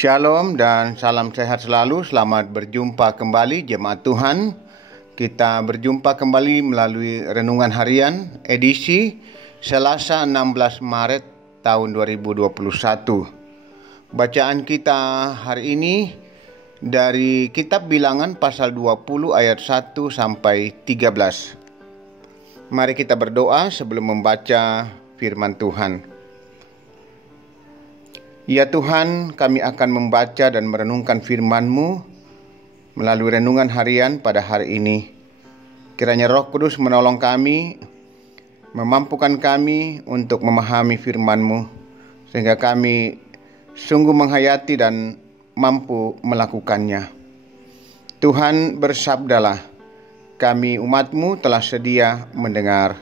Shalom dan salam sehat selalu. Selamat berjumpa kembali jemaat Tuhan. Kita berjumpa kembali melalui renungan harian edisi Selasa 16 Maret tahun 2021. Bacaan kita hari ini dari kitab Bilangan pasal 20 ayat 1 sampai 13. Mari kita berdoa sebelum membaca firman Tuhan. Ya Tuhan, kami akan membaca dan merenungkan firman-Mu melalui renungan harian pada hari ini. Kiranya Roh Kudus menolong kami, memampukan kami untuk memahami firman-Mu, sehingga kami sungguh menghayati dan mampu melakukannya. Tuhan, bersabdalah, kami umat-Mu telah sedia mendengar.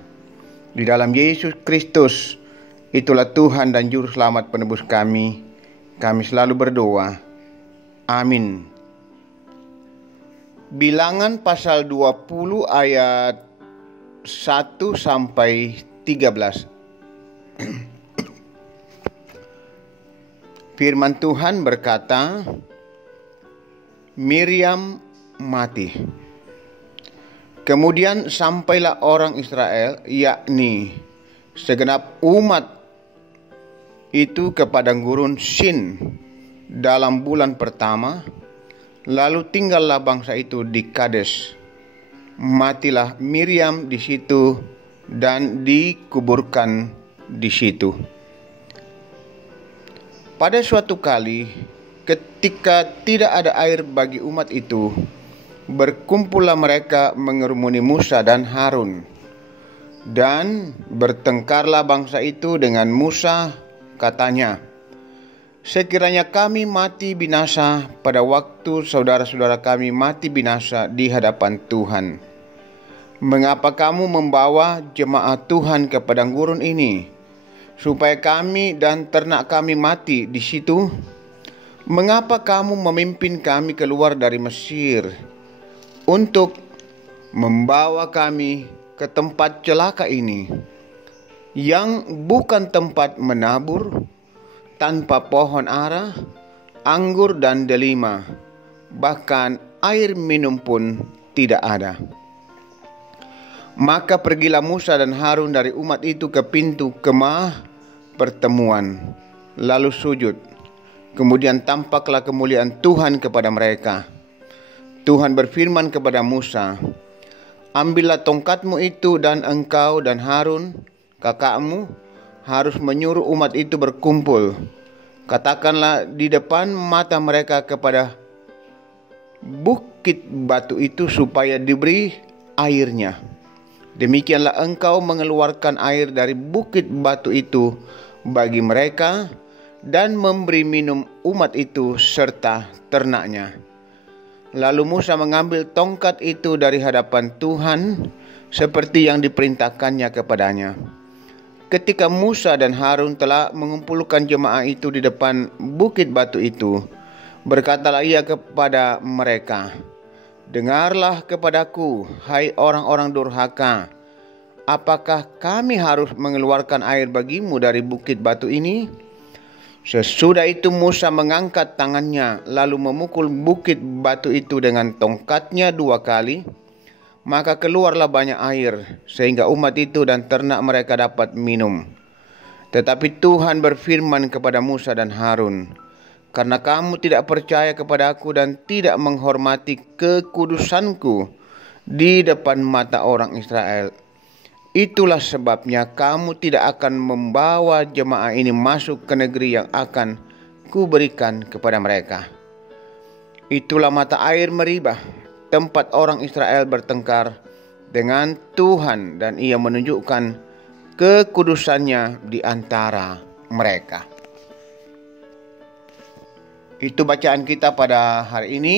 Di dalam Yesus Kristus, itulah Tuhan dan Juru Selamat penebus kami. Kami selalu berdoa. Amin. Bilangan pasal 20 ayat 1 sampai 13. Firman Tuhan berkata, Miriam mati. Kemudian sampailah orang Israel, yakni segenap umat itu ke padang gurun Sin dalam bulan pertama, lalu tinggallah bangsa itu di Kades. Matilah Miriam di situ dan dikuburkan di situ. Pada suatu kali, ketika tidak ada air bagi umat itu, berkumpullah mereka mengerumuni Musa dan Harun. Dan bertengkarlah bangsa itu dengan Musa, katanya, sekiranya kami mati binasa pada waktu saudara-saudara kami mati binasa di hadapan Tuhan. Mengapa kamu membawa jemaat Tuhan ke padang gurun ini, supaya kami dan ternak kami mati di situ? Mengapa kamu memimpin kami keluar dari Mesir untuk membawa kami ke tempat celaka ini, yang bukan tempat menabur, tanpa pohon ara, anggur dan delima, bahkan air minum pun tidak ada? Maka pergilah Musa dan Harun dari umat itu ke pintu kemah pertemuan, lalu sujud. Kemudian tampaklah kemuliaan Tuhan kepada mereka. Tuhan berfirman kepada Musa, ambillah tongkatmu itu dan engkau dan Harun kakakmu harus menyuruh umat itu berkumpul. Katakanlah di depan mata mereka kepada bukit batu itu supaya diberi airnya. Demikianlah engkau mengeluarkan air dari bukit batu itu bagi mereka dan memberi minum umat itu serta ternaknya. Lalu Musa mengambil tongkat itu dari hadapan Tuhan seperti yang diperintahkannya kepadanya. Ketika Musa dan Harun telah mengumpulkan jemaah itu di depan bukit batu itu, berkatalah ia kepada mereka, dengarlah kepadaku, hai orang-orang durhaka. Apakah kami harus mengeluarkan air bagimu dari bukit batu ini? Sesudah itu Musa mengangkat tangannya, lalu memukul bukit batu itu dengan tongkatnya 2 kali. Maka keluarlah banyak air, sehingga umat itu dan ternak mereka dapat minum. Tetapi Tuhan berfirman kepada Musa dan Harun, karena kamu tidak percaya kepada aku dan tidak menghormati kekudusanku di depan mata orang Israel, itulah sebabnya kamu tidak akan membawa jemaah ini masuk ke negeri yang akan kuberikan kepada mereka. Itulah mata air Meribah, tempat orang Israel bertengkar dengan Tuhan, dan ia menunjukkan kekudusannya di antara mereka. Itu bacaan kita pada hari ini.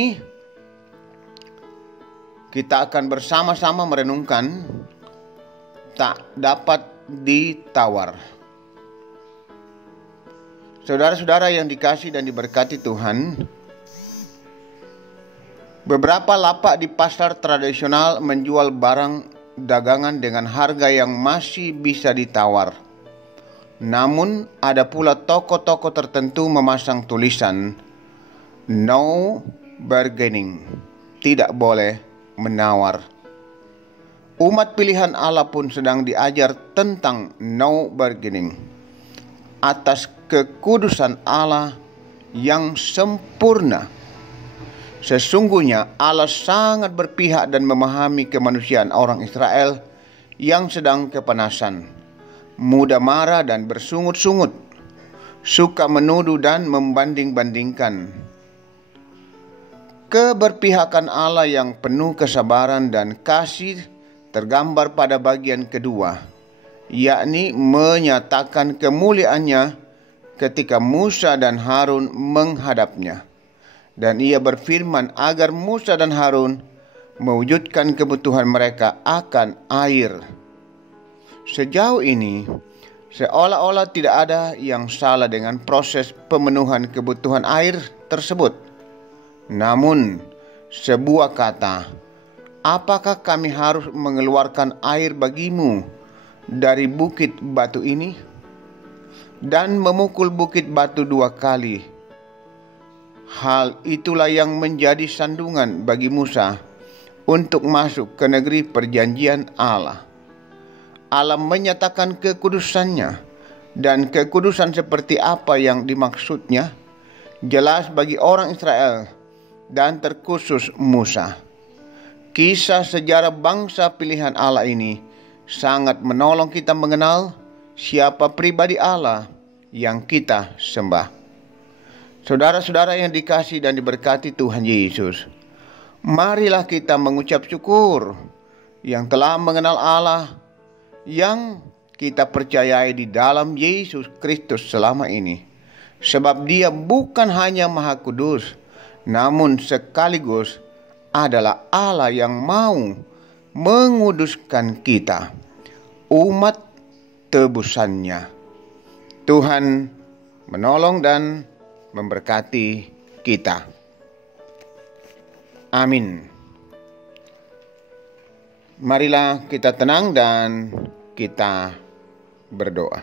Kita akan bersama-sama merenungkan tak dapat ditawar. Saudara-saudara yang dikasihi dan diberkati Tuhan, beberapa lapak di pasar tradisional menjual barang dagangan dengan harga yang masih bisa ditawar. Namun ada pula toko-toko tertentu memasang tulisan, No bargaining. Tidak boleh menawar. Umat pilihan Allah pun sedang diajar tentang no bargaining atas kekudusan Allah yang sempurna. Sesungguhnya Allah sangat berpihak dan memahami kemanusiaan orang Israel yang sedang kepanasan, mudah marah dan bersungut-sungut, suka menuduh dan membanding-bandingkan. Keberpihakan Allah yang penuh kesabaran dan kasih tergambar pada bagian kedua, yakni menyatakan kemuliaannya ketika Musa dan Harun menghadapnya. Dan ia berfirman agar Musa dan Harun mewujudkan kebutuhan mereka akan air. Sejauh ini, seolah-olah tidak ada yang salah dengan proses pemenuhan kebutuhan air tersebut. Namun, sebuah kata, apakah kami harus mengeluarkan air bagimu dari bukit batu ini? Dan memukul bukit batu 2 kali. Hal itulah yang menjadi sandungan bagi Musa untuk masuk ke negeri perjanjian Allah. Allah menyatakan kekudusannya, dan kekudusan seperti apa yang dimaksudnya jelas bagi orang Israel dan terkhusus Musa. Kisah sejarah bangsa pilihan Allah ini sangat menolong kita mengenal siapa pribadi Allah yang kita sembah. Saudara-saudara yang dikasihi dan diberkati Tuhan Yesus, marilah kita mengucap syukur yang telah mengenal Allah yang kita percayai di dalam Yesus Kristus selama ini. Sebab Dia bukan hanya Maha Kudus, namun sekaligus adalah Allah yang mau menguduskan kita, umat tebusannya. Tuhan menolong dan memberkati kita. Amin. Marilah kita tenang dan kita berdoa.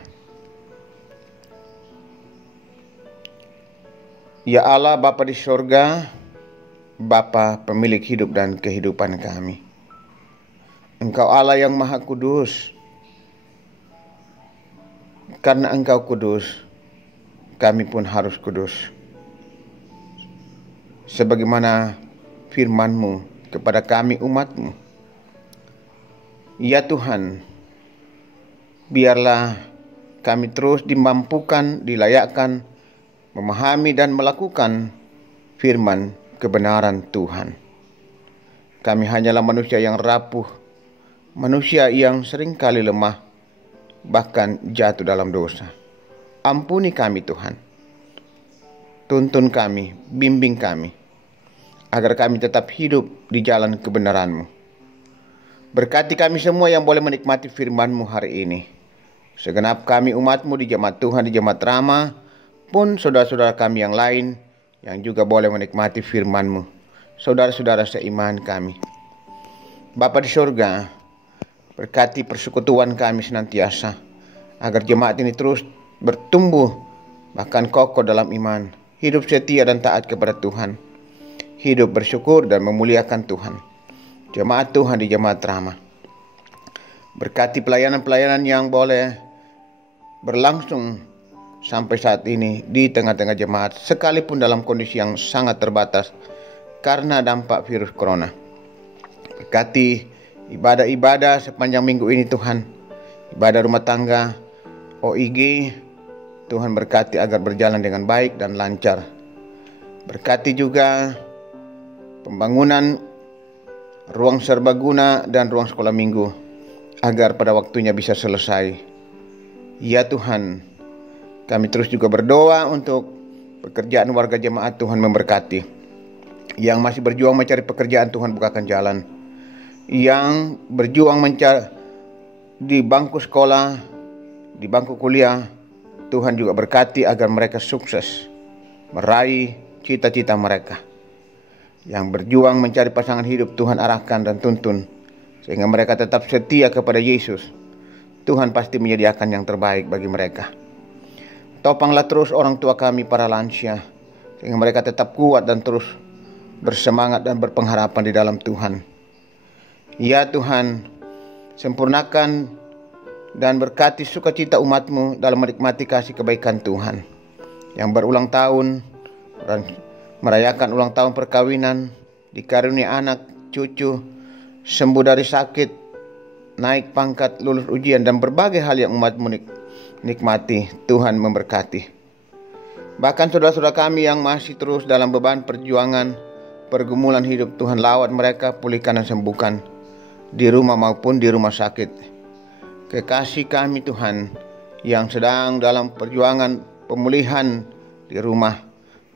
Ya Allah, Bapa di surga, Bapa pemilik hidup dan kehidupan kami. Engkau Allah yang Maha Kudus. Karena Engkau kudus, kami pun harus kudus. Sebagaimana firman-Mu kepada kami umat-Mu. Ya Tuhan, biarlah kami terus dimampukan, dilayakkan, memahami dan melakukan firman kebenaran Tuhan. Kami hanyalah manusia yang rapuh, manusia yang seringkali lemah, bahkan jatuh dalam dosa. Ampuni kami Tuhan. Tuntun kami, bimbing kami, agar kami tetap hidup di jalan kebenaran-Mu. Berkati kami semua yang boleh menikmati firman-Mu hari ini. Segenap kami umat-Mu di jemaat Tuhan, di jemaat Rama, pun saudara-saudara kami yang lain yang juga boleh menikmati firman-Mu. Saudara-saudara seiman kami. Bapa di surga, berkati persekutuan kami senantiasa, agar jemaat ini terus bertumbuh, bahkan kokoh dalam iman, hidup setia dan taat kepada Tuhan, hidup bersyukur dan memuliakan Tuhan. Jemaat Tuhan di jemaat Rama, berkati pelayanan-pelayanan yang boleh berlangsung sampai saat ini di tengah-tengah jemaat, sekalipun dalam kondisi yang sangat terbatas karena dampak virus corona. Berkati ibadah-ibadah sepanjang minggu ini Tuhan, ibadah rumah tangga, OIG, Tuhan berkati agar berjalan dengan baik dan lancar. Berkati juga pembangunan ruang serbaguna dan ruang sekolah minggu, agar pada waktunya bisa selesai. Ya Tuhan, kami terus juga berdoa untuk pekerjaan warga jemaat. Tuhan memberkati. Yang masih berjuang mencari pekerjaan, Tuhan bukakan jalan. Yang berjuang mencari di bangku sekolah, di bangku kuliah, Tuhan juga berkati agar mereka sukses meraih cita-cita mereka. Yang berjuang mencari pasangan hidup, Tuhan arahkan dan tuntun sehingga mereka tetap setia kepada Yesus. Tuhan pasti menyediakan yang terbaik bagi mereka. Topanglah terus orang tua kami para lansia, sehingga mereka tetap kuat dan terus bersemangat dan berpengharapan di dalam Tuhan. Ya Tuhan, sempurnakan dan berkati sukacita umat-Mu dalam menikmati kasih kebaikan Tuhan. Yang berulang tahun, merayakan ulang tahun perkawinan, dikarunia anak, cucu, sembuh dari sakit, naik pangkat, lulus ujian, dan berbagai hal yang umat-Mu nikmati. Tuhan memberkati. Bahkan saudara-saudara kami yang masih terus dalam beban perjuangan, pergumulan hidup, Tuhan lawat mereka, pulihkan dan sembuhkan di rumah maupun di rumah sakit. Kekasih kami Tuhan yang sedang dalam perjuangan pemulihan di rumah,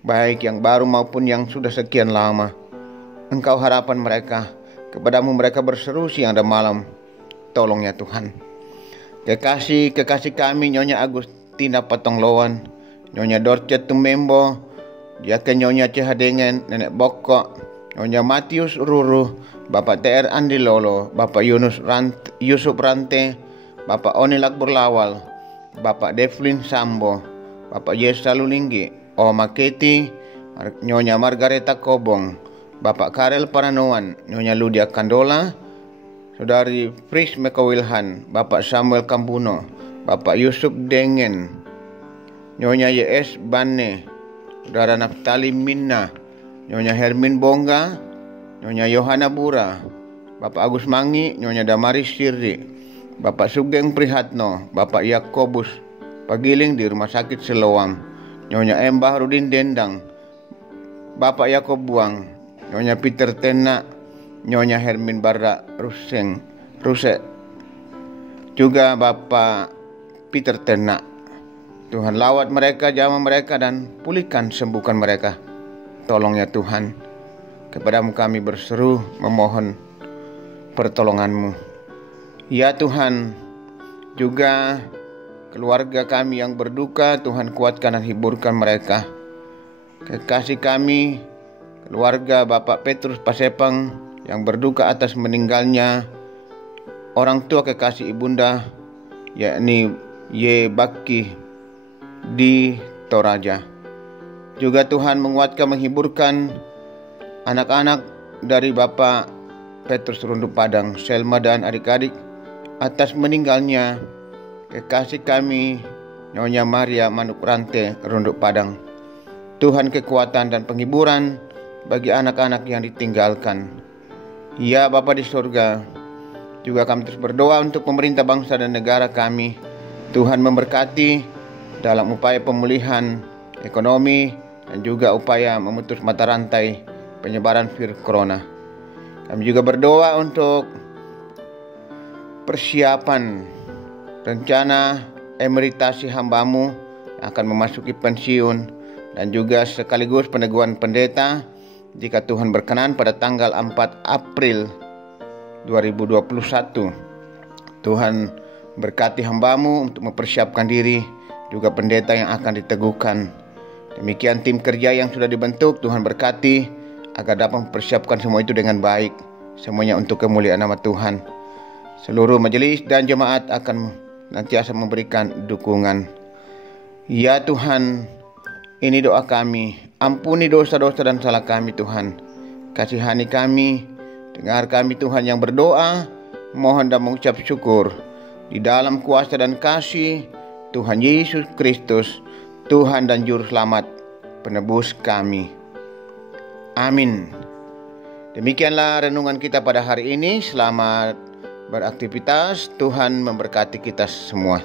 baik yang baru maupun yang sudah sekian lama, Engkau harapan mereka, kepadamu mereka berseru siang dan malam, tolong ya Tuhan. Kekasih kami Nyonya Agustina Patongloan, Nyonya Dorce Tumembo, Jaka Nyonya Cehadengen, Nenek Bokok, Nyonya Matius Ruru, Bapak TR Andi Lolo, Bapak Yusuf Rante, Bapak Oni Lakbur Lawal, Bapak Devlin Sambo, Bapak Yesa Lulinggi, Oma Keti, Nyonya Margareta Kobong, Bapak Karel Paranoan, Nyonya Ludia Kandola, Saudari Pris Mekawilhan, Bapak Samuel Kambuno, Bapak Yusuf Dengen, Nyonya YS Bane, Saudara Naftali Minna, Nyonya Hermin Bongga, Nyonya Yohana Bura, Bapak Agus Mangi, Nyonya Damaris Sirri, Bapak Sugeng Prihatno, Bapak Yakobus Pagiling di Rumah Sakit Selowam, Nyonya M. Bahrudin Dendang, Bapak Yakob Buang, Nyonya Peter Tena, Nyonya Hermin Barra Ruse, juga Bapak Peter Tena. Tuhan lawat mereka, jamah mereka, dan pulihkan, sembuhkan mereka. Tolong ya Tuhan, kepadamu kami berseru memohon pertolongan-Mu. Ya Tuhan, juga keluarga kami yang berduka, Tuhan kuatkan dan hiburkan mereka. Kekasih kami, keluarga Bapak Petrus Pasepang yang berduka atas meninggalnya orang tua kekasih ibunda, yakni Y. Baki di Toraja. Juga Tuhan menguatkan, menghiburkan anak-anak dari Bapak Petrus Runduk Padang, Selma dan adik-adik atas meninggalnya kekasih kami Nyonya Maria Manuk Rante Runduk Padang. Tuhan kekuatan dan penghiburan bagi anak-anak yang ditinggalkan. Ya Bapa di surga, juga kami terus berdoa untuk pemerintah bangsa dan negara kami. Tuhan memberkati dalam upaya pemulihan ekonomi dan juga upaya memutus mata rantai penyebaran virus corona. Kami juga berdoa untuk persiapan rencana emeritasi hamba-Mu yang akan memasuki pensiun, dan juga sekaligus peneguhan pendeta jika Tuhan berkenan pada tanggal 4 April 2021. Tuhan berkati hamba-Mu untuk mempersiapkan diri, juga pendeta yang akan diteguhkan. Demikian tim kerja yang sudah dibentuk, Tuhan berkati agar dapat mempersiapkan semua itu dengan baik, semuanya untuk kemuliaan nama Tuhan. Seluruh majelis dan jemaat akan nantiasa memberikan dukungan. Ya Tuhan, ini doa kami. Ampuni dosa-dosa dan salah kami Tuhan. Kasihani kami, dengar kami Tuhan yang berdoa, mohon dan mengucap syukur di dalam kuasa dan kasih Tuhan Yesus Kristus, Tuhan dan Juru Selamat, penebus kami. Amin. Demikianlah renungan kita pada hari ini. Selamat beraktivitas. Tuhan memberkati kita semua.